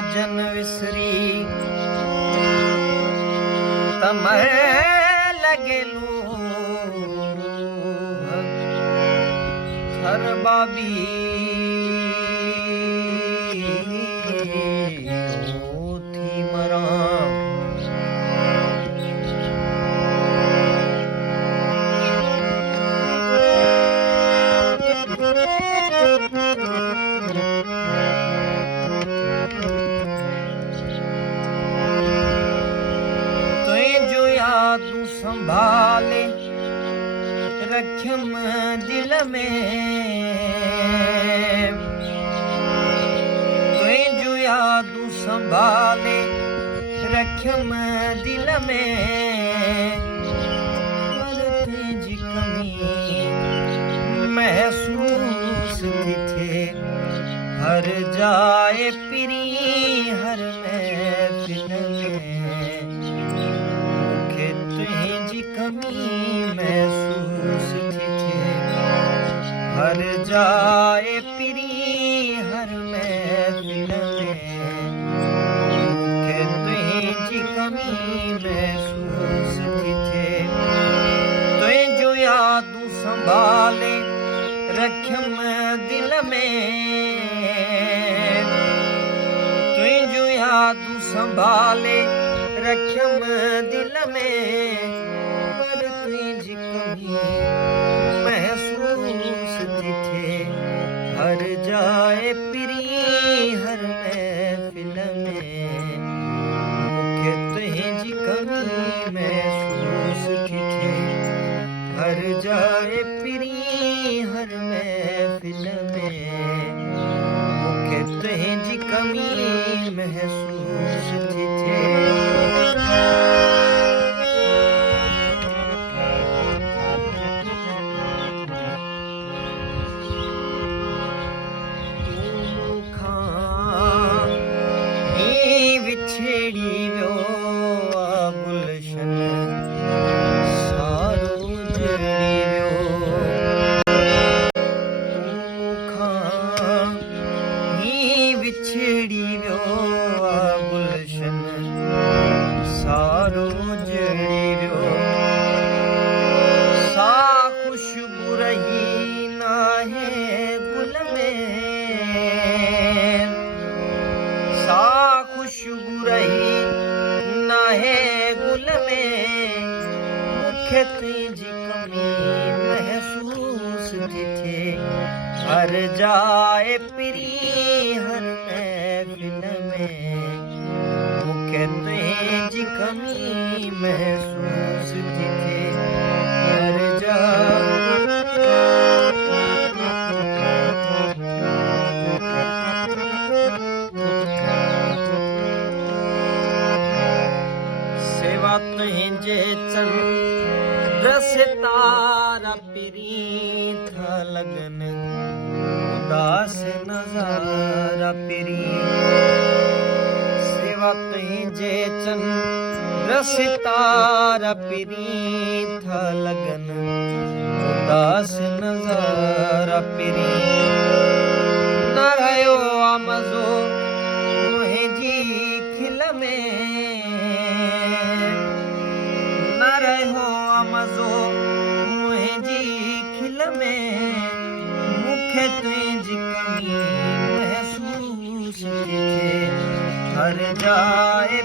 साजन विसरी तमह लगेलू थर बाबी थी मरा तू संभाले रखम दिल में तुझो यादू संभाले रखम दिल में पर तुझी कमी महसूस थे हर जाए पिरी हर महफिल में तुझी कमी महसूस थी हर जाए पिरी हर महफिल में तुझी कमी महसूस थी तुझो यादू संभाले रखम दिल में तुझो यादू संभाले रखम दिल में पर तुझी कमी महसूस थे हर जाए पिरी हर महफिल में मुखे तुझी कमी महसूस थी हर जाए पिरी हर महफिल में मुखे तुझी कमी महसूस थी विछेड़ी व्यो गुलशन सारो जड़ी व्यो खां ही विछेड़ी व्यो गुलशन सारो जड़ी व्यो सा खुशबू रही ना है गुल में सा खुशबू रही ना है गुल में मुखे तुझी कमी महसूस थी हर जाए पिरी हर महफिल में मुखे तुझी कमी महसूस थी हर तुझे चंद्र सितारा पिरी था लगन उदास नजारा पिरी सेवा तुझे चंद्र सितारा पिरी था लगन उदास नजारा पिरी न रहो मज़ो मुझी खिल में रहो मज़ो मुझी खिल में मुखे तुझी कमी महसूस थे हर जाए